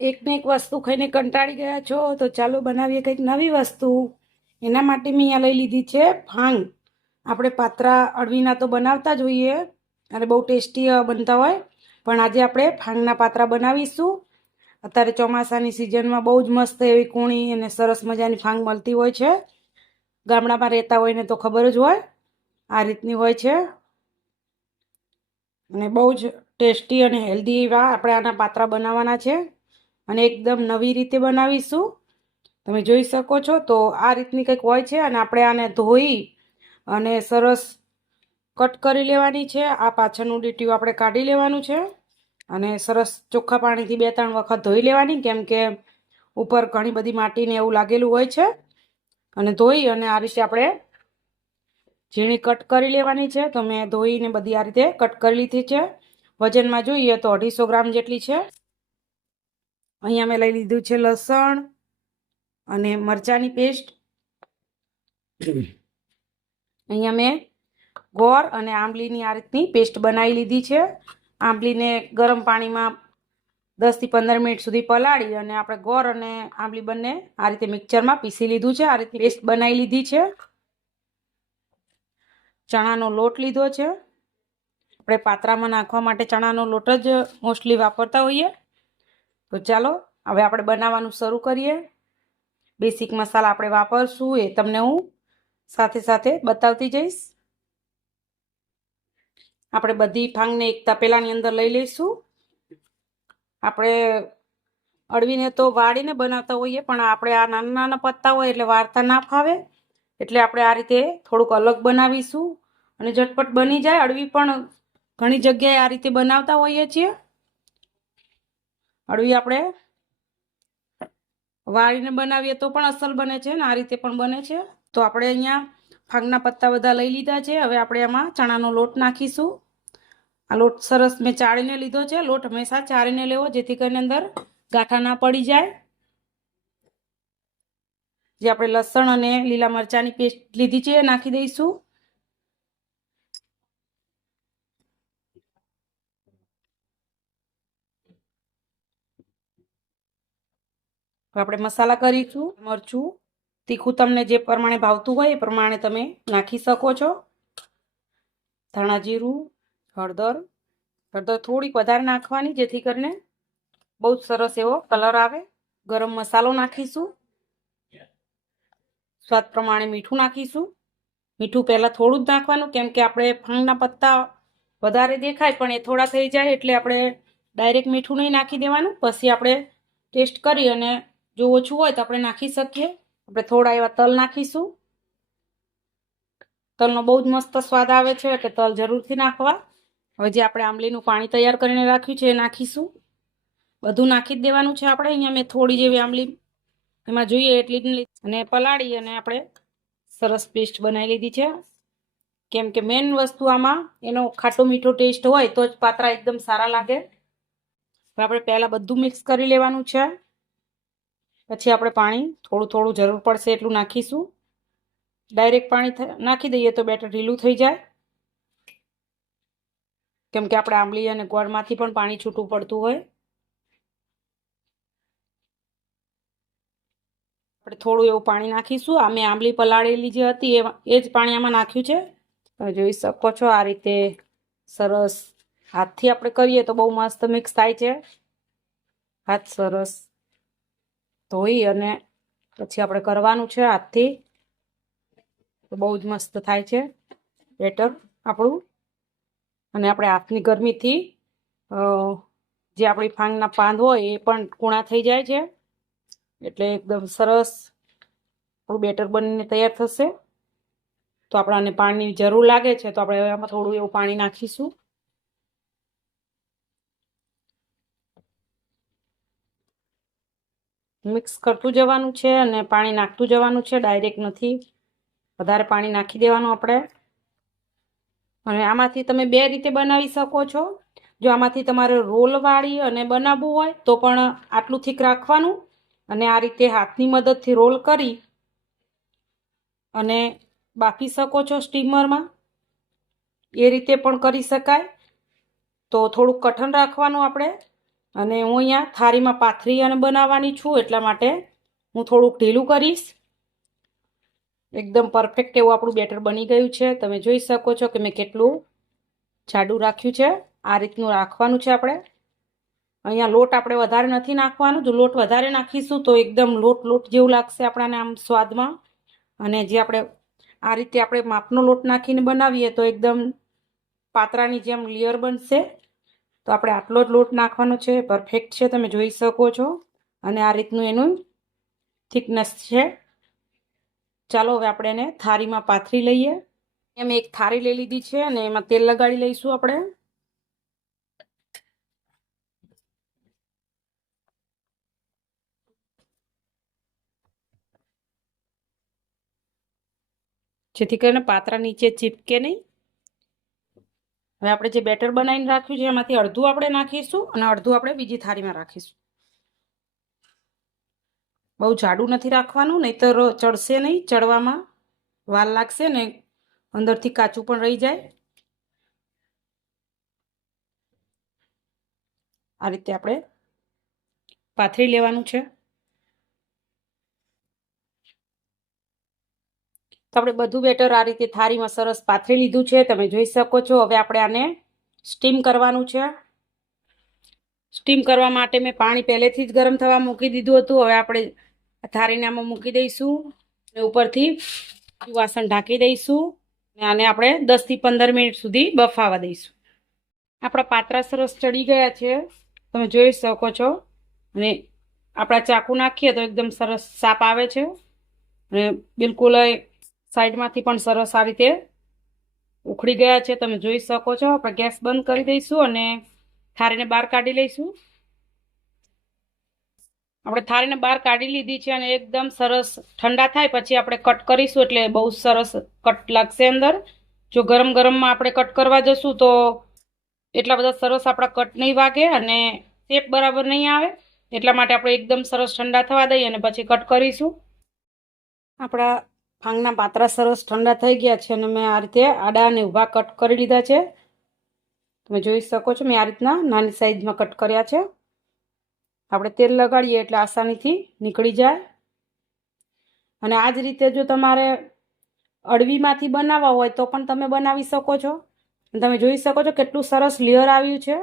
એકને એક વસ્તુ ખાઈને કંટાળી ગયા છો તો ચાલો બનાવીએ કંઈક નવી વસ્તુ. એના માટે મેં અહીંયા લઈ લીધી છે ભાંગ. આપણે પાત્રા અળવીના તો બનાવતા જ હોઈએ અને બહુ ટેસ્ટી બનતા હોય, પણ આજે આપણે ભાંગના પાત્રા બનાવીશું. અત્યારે ચોમાસાની સિઝનમાં બહુ જ મસ્ત એવી કૂણી અને સરસ મજાની ભાંગ મળતી હોય છે. ગામડામાં રહેતા હોય ને તો ખબર જ હોય, આ રીતની હોય છે અને બહુ જ ટેસ્ટી અને હેલ્ધી એવા આપણે આના પાત્રા બનાવવાના છે અને એકદમ નવી રીતે બનાવીશું. તમે જોઈ શકો છો તો આ રીતની કંઈક હોય છે અને આપણે આને ધોઈ અને સરસ કટ કરી લેવાની છે. આ પાછળનું ડીટીયું આપણે કાઢી લેવાનું છે અને સરસ ચોખ્ખા પાણીથી 2-3 વખત ધોઈ લેવાની, કેમ કે ઉપર ઘણી બધી માટીને એવું લાગેલું હોય છે. અને ધોઈ અને આ રીતે આપણે ઝીણી કટ કરી લેવાની છે. તો મેં ધોઈને બધી આ રીતે કટ કરી લીધી છે. વજનમાં જોઈએ તો 250 ગ્રામ જેટલી છે. અહીંયા મેં લઈ લીધું છે લસણ અને મરચાંની પેસ્ટ. અહીંયા મેં ગોળ અને આંબલીની આ રીતની પેસ્ટ બનાવી લીધી છે. આંબલીને ગરમ પાણીમાં 10 થી 15 મિનિટ સુધી પલાળી અને આપણે ગોળ અને આંબલી બંને આ રીતે મિક્સરમાં પીસી લીધું છે. આ રીતની પેસ્ટ બનાવી લીધી છે. ચણાનો લોટ લીધો છે. આપણે પાત્રામાં નાખવા માટે ચણાનો લોટ જ મોસ્ટલી વાપરતા હોઈએ. તો ચાલો હવે આપણે બનાવવાનું શરૂ કરીએ. બેસિક મસાલા આપણે વાપરશું એ તમને હું સાથે સાથે બતાવતી જઈશ. આપણે બધી ભાંગને એક તપેલાની અંદર લઈ લઈશું. આપણે અળવીને તો વાળીને બનાવતા હોઈએ, પણ આપણે આ નાના નાના પત્તા હોય એટલે વાળતા ના ફાવે, એટલે આપણે આ રીતે થોડુંક અલગ બનાવીશું અને ઝટપટ બની જાય. અળવી પણ ઘણી જગ્યાએ આ રીતે બનાવતા હોઈએ છીએ. અળવી આપણે વાળીને બનાવીએ તો પણ અસલ બને છે ને આ રીતે પણ બને છે. તો આપણે અહીંયા ભાંગના પત્તા બધા લઈ લીધા છે. હવે આપણે આમાં ચણાનો લોટ નાખીશું. આ લોટ સરસ મેં ચાળીને લીધો છે. લોટ હંમેશા ચાળીને લેવો, જેથી કરીને અંદર ગાંઠા ના પડી જાય. જે આપણે લસણ અને લીલા મરચાંની પેસ્ટ લીધી છે એ નાખી દઈશું. આપણે મસાલા કરીશું. મરચું તીખું તમને જે પ્રમાણે ભાવતું હોય એ પ્રમાણે તમે નાખી શકો છો. ધાણા જીરું, હળદર થોડીક વધારે નાખવાની, જેથી કરીને બહુ સરસ એવો કલર આવે. ગરમ મસાલો નાખીશું. સ્વાદ પ્રમાણે મીઠું નાખીશું. મીઠું પહેલાં થોડું જ નાખવાનું, કેમ કે આપણે ભાંગના પત્તા વધારે દેખાય પણ એ થોડા થઈ જાય એટલે આપણે ડાયરેક્ટ મીઠું નહીં નાખી દેવાનું. પછી આપણે ટેસ્ટ કરી અને જો ઓછું હોય તો આપણે નાખી શકીએ. આપણે થોડા એવા તલ નાખીશું. તલનો બહુ જ મસ્ત સ્વાદ આવે છે એટલે તલ જરૂરથી નાખવા. હવે જે આપણે આંબલીનું પાણી તૈયાર કરીને રાખ્યું છે એ નાખીશું. બધું નાખી જ દેવાનું છે આપણે. અહીંયા મેં થોડી જેવી આંબલી એમાં જોઈએ એટલી જ અને પલાળી અને આપણે સરસ પેસ્ટ બનાવી લીધી છે. કેમ કે મેઇન વસ્તુ આમાં એનો ખાટો મીઠો ટેસ્ટ હોય તો જ પાત્રા એકદમ સારા લાગે. આપણે પહેલાં બધું મિક્સ કરી લેવાનું છે. પછી આપણે પાણી થોડું થોડું જરૂર પડશે એટલું નાખીશું. ડાયરેક્ટ પાણી નાખી દઈએ તો બેટર ઢીલું થઈ જાય, કેમ કે આપણે આંબલી અને ગોળમાંથી પણ પાણી છૂટું પડતું હોય. આપણે થોડું એવું પાણી નાખીશું. આ મેં આંબલી પલાળેલી જે હતી એ જ પાણી આમાં નાખ્યું છે. તમે જોઈ શકો છો આ રીતે સરસ હાથથી આપણે કરીએ તો બહુ મસ્ત મિક્સ થાય છે. હાથ સરસ ધોઈ અને પછી આપણે કરવાનું છે હાથથી, તો બહુ જ મસ્ત થાય છે બેટર આપણું. અને આપણે હાથની ગરમીથી જે આપણી ભાંગના પાંદ હોય એ પણ કૂણા થઈ જાય છે, એટલે એકદમ સરસ આપણું બેટર બનીને તૈયાર થશે. તો આપણાને પાણીની જરૂર લાગે છે તો આપણે એમાં થોડું એવું પાણી નાખીશું. મિક્સ કરતું જવાનું છે અને પાણી નાખતું જવાનું છે, ડાયરેક્ટ નથી વધારે પાણી નાખી દેવાનું આપણે. અને આમાંથી તમે 2 રીતે બનાવી શકો છો. જો આમાંથી તમારે રોલ વાળી અને બનાવવું હોય તો પણ આટલું થીક રાખવાનું અને આ રીતે હાથની મદદથી રોલ કરી અને બાફી શકો છો સ્ટીમરમાં. એ રીતે પણ કરી શકાય. તો થોડુંક કઠણ રાખવાનું આપણે, અને હું અહીંયા થાળીમાં પાથરી અને બનાવવાની છું, એટલા માટે હું થોડુંક ઢીલું કરીશ. એકદમ પરફેક્ટ એવું આપણું બેટર બની ગયું છે. તમે જોઈ શકો છો કે મેં કેટલું જાડું રાખ્યું છે. આ રીતનું રાખવાનું છે આપણે. અહીંયા લોટ આપણે વધારે નથી નાખવાનું. જો લોટ વધારે નાખીશું તો એકદમ લોટ જેવું લાગશે આપણાને આમ સ્વાદમાં. અને જે આપણે આ રીતે આપણે માપનો લોટ નાખીને બનાવીએ તો એકદમ પાતરાની જેમ લેયર બનશે. તો આપણે આટલો જ લોટ નાખવાનો છે. પરફેક્ટ છે, તમે જોઈ શકો છો. અને આ રીતનું એનું થિકનેસ છે. ચાલો હવે આપણે એને થાળીમાં પાથરી લઈએ. એમ એક થાળી લઈ લીધી છે અને એમાં તેલ લગાડી લઈશું આપણે. જેથી કરીને પાતરા નીચે ચીપકે નહીં. હવે આપણે જે બેટર બનાવીને રાખ્યું છે એમાંથી અડધું આપણે નાખીશું અને અડધું આપણે બીજી થાળીમાં રાખીશું. બહુ જાડું નથી રાખવાનું, નહીંતર ચડશે નહીં. ચડવામાં વાર લાગશે ને અંદરથી કાચું પણ રહી જાય. આ રીતે આપણે પાથરી લેવાનું છે. તો આપણે બધું બેટર આ રીતે થાળીમાં સરસ પાથરી લીધું છે. તમે જોઈ શકો છો. હવે આપણે આને સ્ટીમ કરવાનું છે. સ્ટીમ કરવા માટે મેં પાણી પહેલેથી જ ગરમ થવા મૂકી દીધું હતું. હવે આપણે થાળીને આમાં મૂકી દઈશું અને ઉપરથી વાસણ ઢાંકી દઈશું. અને આને આપણે 10 થી 15 મિનિટ સુધી બફાવા દઈશું. આપણા પાતરા સરસ ચડી ગયા છે, તમે જોઈ શકો છો. અને આપણા ચાકુ નાખીએ તો એકદમ સરસ સાપ આવે છે. અને બિલકુલ સાઈડમાંથી પણ સરસ આ રીતે ઉખડી ગયા છે, તમે જોઈ શકો છો. આપણે ગેસ બંધ કરી દઈશું અને થાળીને બહાર કાઢી લઈશું. આપણે થાળીને બહાર કાઢી લીધી છે અને એકદમ સરસ ઠંડા થાય પછી આપણે કટ કરીશું એટલે બહુ સરસ કટ લાગશે અંદર. જો ગરમ ગરમમાં આપણે કટ કરવા જશું તો એટલા બધા સરસ આપણા કટ નહીં વાગે અને શેપ બરાબર નહીં આવે. એટલા માટે આપણે એકદમ સરસ ઠંડા થવા દઈએ અને પછી કટ કરીશું. આપણા ફાંગના પાતરા સરસ ઠંડા થઈ ગયા છે અને મેં આ રીતે આડા અને ઊભા કટ કરી લીધા છે. તમે જોઈ શકો છો. મેં આ રીતના નાની સાઈઝમાં કટ કર્યા છે. આપણે તેલ લગાડીએ એટલે આસાનીથી નીકળી જાય. અને આ જ રીતે જો તમારે અળવીમાંથી બનાવવા હોય તો પણ તમે બનાવી શકો છો. તમે જોઈ શકો છો કેટલું સરસ લેયર આવ્યું છે.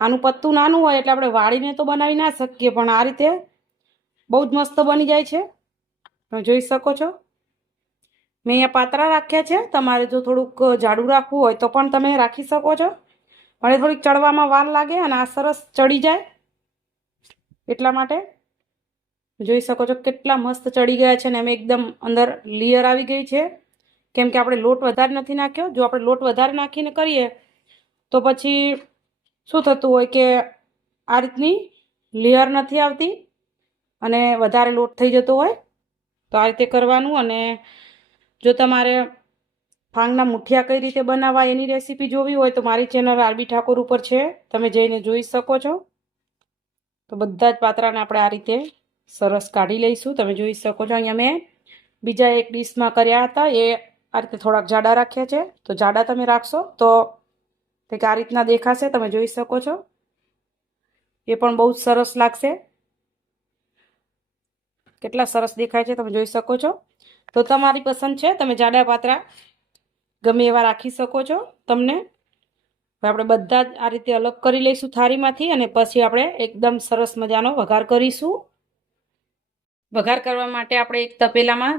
આનું પત્તું નાનું હોય એટલે આપણે વાળીને તો બનાવી ના શકીએ, પણ આ રીતે બહુ જ મસ્ત બની જાય છે. તમે જોઈ શકો છો. મેં અહીંયા પાતરા રાખ્યા છે. તમારે જો થોડુંક જાડું રાખવું હોય તો પણ તમે રાખી શકો છો. પણ થોડીક ચડવામાં વાર લાગે અને આ સરસ ચડી જાય એટલા માટે. જોઈ શકો છો કેટલા મસ્ત ચડી ગયા છે ને એમ એકદમ અંદર લેયર આવી ગઈ છે. કેમ કે આપણે લોટ વધારે નથી નાખ્યો. જો આપણે લોટ વધારે નાખીને કરીએ તો પછી શું થતું હોય કે આ રીતની લેયર નથી આવતી અને વધારે લોટ થઈ જતો હોય. તો આ રીતે કરવાનું. અને જો તમારે ફાંગના મુઠિયા કઈ રીતે બનાવવા એની રેસીપી જોવી હોય તો મારી ચેનલ આરબી ઠાકોર ઉપર છે, તમે જઈને જોઈ શકો છો. તો બધા જ પાતરાને આપણે આ રીતે સરસ કાઢી લઈશું. તમે જોઈ શકો છો. અહીંયા મેં બીજા એક ડીશમાં કર્યા હતા, એ આ રીતે થોડાક જાડા રાખ્યા છે. તો જાડા તમે રાખશો તો કંઈક આ રીતના દેખાશે. તમે જોઈ શકો છો. એ પણ બહુ જ સરસ લાગશે. કેટલા સરસ દેખાય છે તમે જોઈ શકો છો. તો તમારી પસંદ છે, તમે જાડા પાતરા ગમે એવા રાખી શકો છો તમને. આપણે બધા જ આ રીતે અલગ કરી લઈશું થાળીમાંથી અને પછી આપણે એકદમ સરસ મજાનો વઘાર કરીશું. વઘાર કરવા માટે આપણે એક તપેલામાં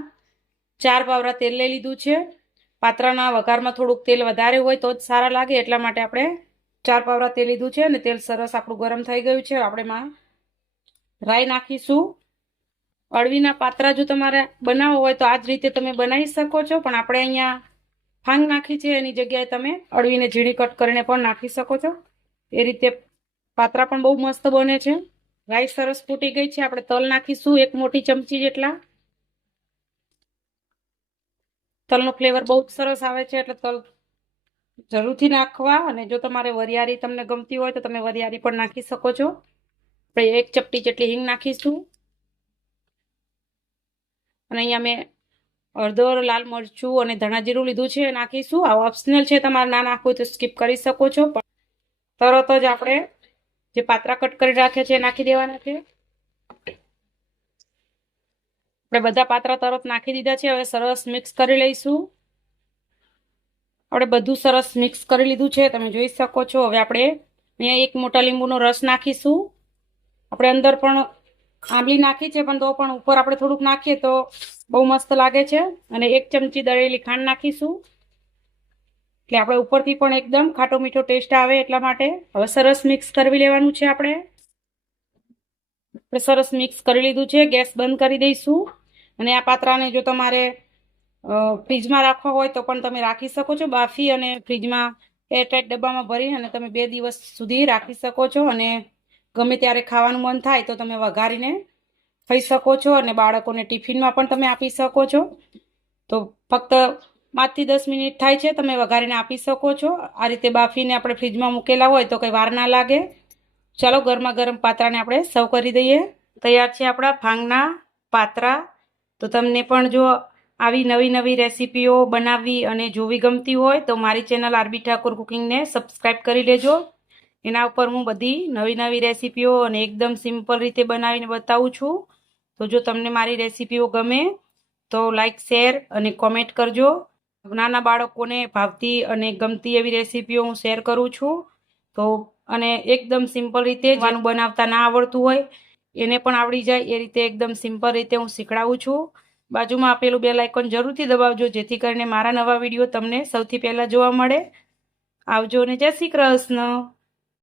4 પાવરા તેલ લઈ લીધું છે. પાતરાના વઘારમાં થોડુંક તેલ વધારે હોય તો જ સારા લાગે, એટલા માટે આપણે 4 પાવરા તેલ લીધું છે. અને તેલ સરસ આપણું ગરમ થઈ ગયું છે. આપણે એમાં રાઈ નાખીશું. અળવીના પાતરા જો તમારે બનાવવો હોય તો આ જ રીતે તમે બનાવી શકો છો, પણ આપણે અહીંયા ફાંગ નાખી છે એની જગ્યાએ તમે અળવીને ઝીણી કટ કરીને પણ નાખી શકો છો. એ રીતે પાતરા પણ બહુ મસ્ત બને છે. રાઈ સરસ ફૂટી ગઈ છે. આપણે તલ નાખીશું 1 મોટી ચમચી જેટલા. તલનો ફ્લેવર બહુ જ સરસ આવે છે એટલે તલ જરૂરથી નાખવા. અને જો તમારે વરિયાળી તમને ગમતી હોય તો તમે વરિયાળી પણ નાખી શકો છો. આપણે 1 ચપટી જેટલી હિંગ નાખીશું. અને અહીંયા મેં હળદર, લાલ મરચું અને ધાણા જીરું લીધું છે, નાખીશું. આ ઓપ્શનલ છે, તમારે ના નાખવું તો સ્કીપ કરી શકો છો. પણ તરત જ આપણે જે પાત્રા કટ કરી રાખ્યા છે એ નાખી દેવાના છે. આપણે બધા પાત્રા તરત નાખી દીધા છે. હવે સરસ મિક્સ કરી લઈશું. આપણે બધું સરસ મિક્સ કરી લીધું છે, તમે જોઈ શકો છો. હવે આપણે અહીંયા 1 મોટા લીંબુનો રસ નાખીશું. આપણે અંદર પણ આંબલી નાખી છે, પણ તો પણ ઉપર આપણે થોડુંક નાખીએ તો બહુ મસ્ત લાગે છે. અને 1 ચમચી દળેલી ખાંડ નાખીશું, એટલે આપણે ઉપરથી પણ એકદમ ખાટો મીઠો ટેસ્ટ આવે એટલા માટે. હવે સરસ મિક્સ કરી લેવાનું છે. આપણે સરસ મિક્સ કરી લીધું છે. ગેસ બંધ કરી દઈશું. અને આ પાત્રાને જો તમારે ફ્રીજમાં રાખવા હોય તો પણ તમે રાખી શકો છો, બાફી અને ફ્રીજમાં એરટાઈટ ડબ્બામાં ભરી અને તમે 2 દિવસ સુધી રાખી શકો છો. અને ગમે ત્યારે ખાવાનું મન થાય તો તમે વઘારીને ખાઈ શકો છો. અને બાળકોને ટિફિનમાં પણ તમે આપી શકો છો. તો ફક્ત 5 થી 10 મિનિટ થાય છે, તમે વઘારીને આપી શકો છો. આ રીતે બાફીને આપણે ફ્રીજમાં મૂકેલા હોય તો કંઈ વાર ના લાગે. ચાલો ગરમા ગરમ પાત્રાને આપણે સર્વ કરી દઈએ. તૈયાર છે આપણા ભાંગના પાત્રા. તો તમને પણ જો આવી નવી નવી રેસીપીઓ બનાવવી અને જોવી ગમતી હોય તો મારી ચેનલ આરબી ઠાકોર કુકિંગને સબસ્ક્રાઈબ કરી લેજો. એના ઉપર હું બધી નવી નવી રેસીપીઓ અને એકદમ સિમ્પલ રીતે બનાવીને બતાવું છું. તો જો તમને મારી રેસીપીઓ ગમે તો લાઈક, શેર અને કોમેન્ટ કરજો. નાના બાળકોને ભાવતી અને ગમતી એવી રેસીપીઓ હું શેર કરું છું. તો અને એકદમ સિમ્પલ રીતે જેનું બનાવતા ના આવડતું હોય એને પણ આવડી જાય એ રીતે એકદમ સિમ્પલ રીતે હું શીખડાવું છું. બાજુમાં આપેલું બેલ આઇકોન જરૂરથી દબાવજો, જેથી કરીને મારા નવા વિડીયો તમને સૌથી પહેલાં જોવા મળે. આવજો ને જય શ્રી કૃષ્ણ.